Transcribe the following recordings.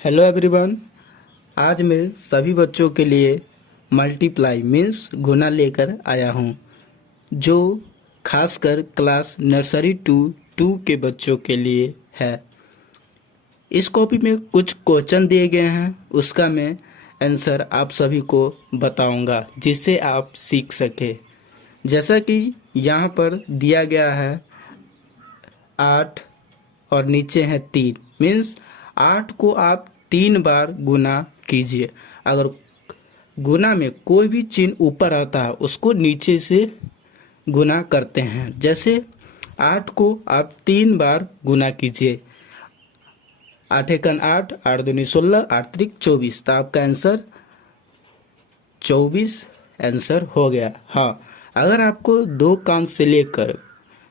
Hello everyone. आज मैं सभी बच्चों के लिए मल्टीप्लाई मीन्स गुना लेकर आया हूँ, जो खासकर क्लास नर्सरी टू के बच्चों के लिए है। इस कॉपी में कुछ क्वेश्चन दिए गए हैं, उसका मैं आंसर आप सभी को बताऊंगा जिससे आप सीख सके। जैसा कि यहाँ पर दिया गया है 8 और नीचे है 3 मीन्स 8 को आप 3 बार गुना कीजिए। अगर गुना में कोई भी चिन्ह ऊपर आता है उसको नीचे से गुना करते हैं। जैसे 8 को आप 3 बार गुना कीजिए। 8 एकन 8, 8 दूनी 16, 8 त्रिक 24, तो आपका आंसर 24 आंसर हो गया। हाँ, अगर आपको 2 कान से लेकर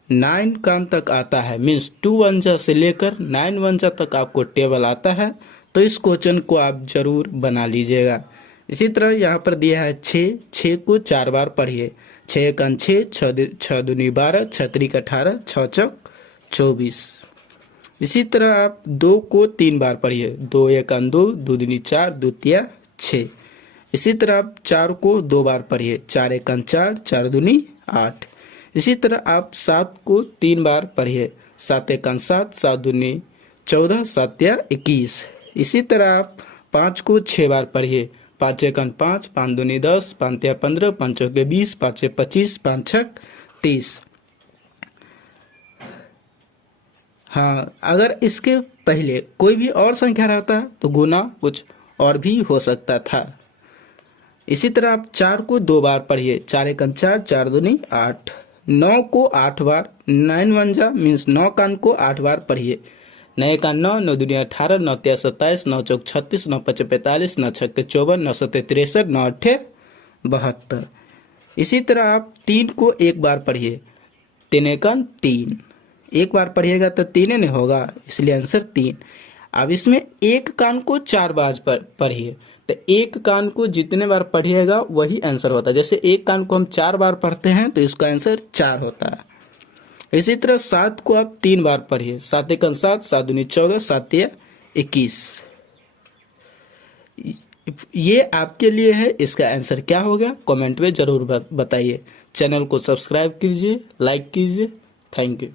9 कान तक आता है मीन्स 2 वंजा से लेकर 9 वंजा तक आपको टेबल आता है, तो इस क्वेश्चन को आप जरूर बना लीजिएगा। इसी तरह यहाँ पर दिया है 6 को 4 बार पढ़िए। 6 एकन 6, 6 दूनी 12, 6 त्रिक 18, 6 चौक 24। इसी तरह आप 2 को 3 बार पढ़िए। 2 एकन 2, 2 दूनी 4, 2 तिया 6। इसी तरह आप 4 को 2 बार पढ़िए। 4 एकन 4, 4 दूनी 8। इसी तरह आप 7 को 3 बार पढ़िए। 7 एकन 7, 7 दूनी 14, 7 तिया 21। इसी तरह आप 5 को 6 बार पढ़िए। 5 एकन 5, 5 दूनी 10, 5 तिया 15, 5 चौके 20, 5 छः 25, 5 छक 30। हाँ, अगर इसके पहले कोई भी और संख्या रहता तो गुना कुछ और भी हो सकता था। इसी तरह आप 4 को 2 बार पढ़िए। 4 एकन 4, 4 दूनी 8। 9 को 8 बार, 9 वंजा मीन्स 9 कान को 8 बार पढ़िए। 9 एकन 9, 9 दूनी 18, 9 तिया 27, 9 चौक 36, 9 पचे 45, 9 छक्के 54, 9 सत्ते 63, 9 अट्ठे 72। इसी तरह आप 3 को 1 बार पढ़िए। 3 एकन 3, एक बार पढ़िएगा तो 3 नहीं होगा, इसलिए आंसर 3। अब इसमें एक कान को 4 बार पढ़िए, तो एक कान को जितने बार पढ़िएगा वही आंसर होता है। जैसे एक कान को हम 4 बार पढ़ते हैं तो इसका आंसर 4 होता है। इसी तरह 7 को आप 3 बार पढ़िए। 7 एकन 7, 7 दूनी 14, 7 तिया 21। ये आपके लिए है। इसका आंसर क्या होगा कमेंट में जरूर बताइए। चैनल को सब्सक्राइब कीजिए, लाइक कीजिए। Thank you.